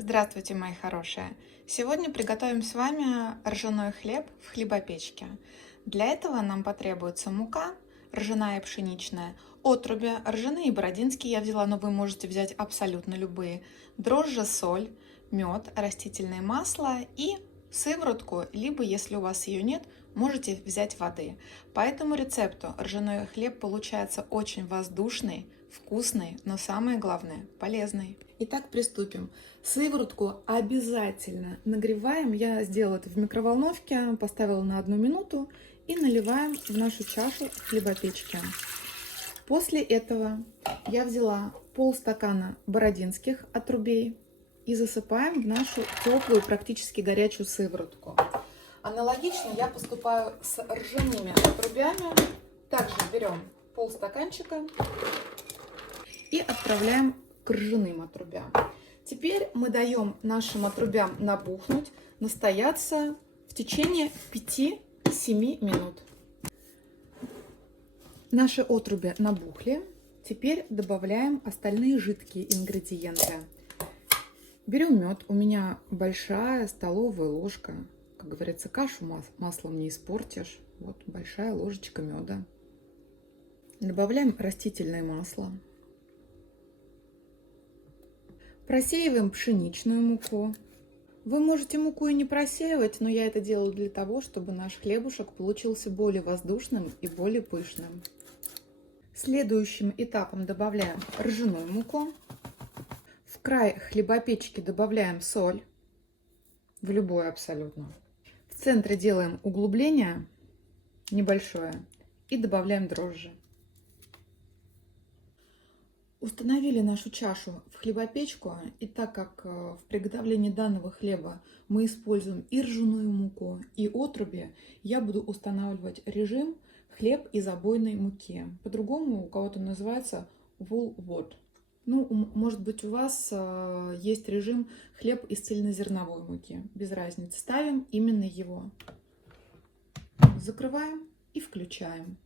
Здравствуйте, мои хорошие! Сегодня приготовим с вами ржаной хлеб в хлебопечке. Для этого нам потребуется мука, ржаная и пшеничная, отруби, ржаные и бородинские я взяла, но вы можете взять абсолютно любые, дрожжи, соль, мед, растительное масло и сыворотку, либо, если у вас ее нет, можете взять воды. По этому рецепту ржаной хлеб получается очень воздушный, вкусный, но самое главное – полезный. Итак, приступим. Сыворотку обязательно нагреваем. Я сделала это в микроволновке, поставила на 1 минуту и наливаем в нашу чашу в хлебопечке. После этого я взяла полстакана бородинских отрубей и засыпаем в нашу теплую, практически горячую сыворотку. Аналогично я поступаю с ржаными отрубями. Также берем полстаканчика и отправляем к ржаным отрубям. Теперь мы даем нашим отрубям набухнуть, настояться в течение 5-7 минут. Наши отруби набухли. Теперь добавляем остальные жидкие ингредиенты. Берем мед. У меня большая столовая ложка. Как говорится, кашу маслом не испортишь. Вот большая ложечка меда. Добавляем растительное масло. Просеиваем пшеничную муку. Вы можете муку и не просеивать, но я это делаю для того, чтобы наш хлебушек получился более воздушным и более пышным. Следующим этапом добавляем ржаную муку. В край хлебопечки добавляем соль, в любой абсолютно. В центре делаем углубление небольшое и добавляем дрожжи. Установили нашу чашу в хлебопечку, и так как в приготовлении данного хлеба мы используем и ржаную муку, и отруби, я буду устанавливать режим хлеб из обойной муки. По-другому у кого-то называется wool wort. Ну, может быть, у вас есть режим хлеб из цельнозерновой муки. Без разницы. Ставим именно его. Закрываем и включаем.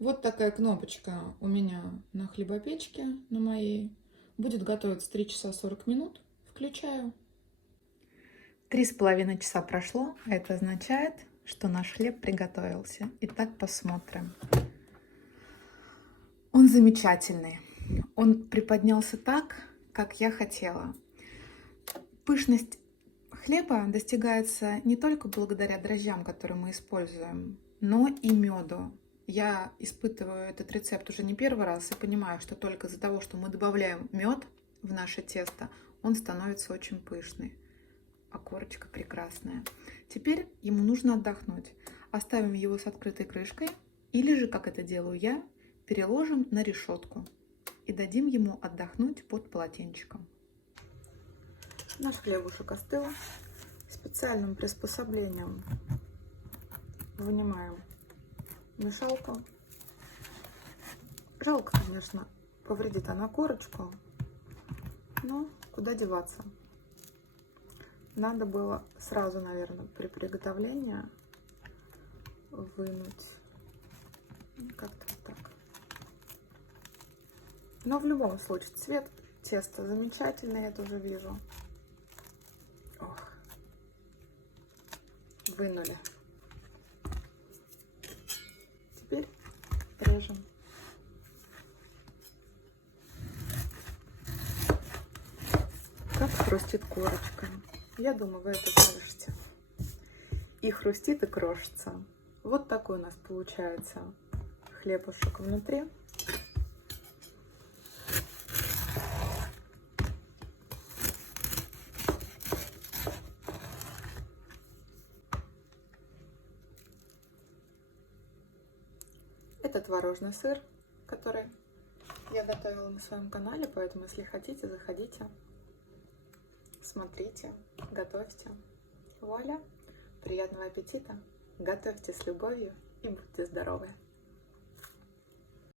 Вот такая кнопочка у меня на хлебопечке, на моей. Будет готовиться 3 часа 40 минут. Включаю. 3,5 часа прошло. Это означает, что наш хлеб приготовился. Итак, посмотрим. Он замечательный. Он приподнялся так, как я хотела. Пышность хлеба достигается не только благодаря дрожжам, которые мы используем, но и меду. Я испытываю этот рецепт уже не первый раз и понимаю, что только из-за того, что мы добавляем мед в наше тесто, он становится очень пышный. А корочка прекрасная. Теперь ему нужно отдохнуть. Оставим его с открытой крышкой или же, как это делаю я, переложим на решетку и дадим ему отдохнуть под полотенчиком. Наш хлебушек остыл. Специальным приспособлением вынимаем мешалку. Жалко, конечно, повредит она корочку, но куда деваться. Надо было сразу, наверное, при приготовлении вынуть. Как-то так. Но в любом случае цвет теста замечательный, я тоже вижу. Ох. Вынули. Теперь режем. Как хрустит корочка. Я думаю, вы это слышите. И хрустит, и крошится. Вот такой у нас получается хлебушек внутри. Это творожный сыр, который я готовила на своем канале, поэтому, если хотите, заходите, смотрите, готовьте. Вуаля! Приятного аппетита! Готовьте с любовью и будьте здоровы!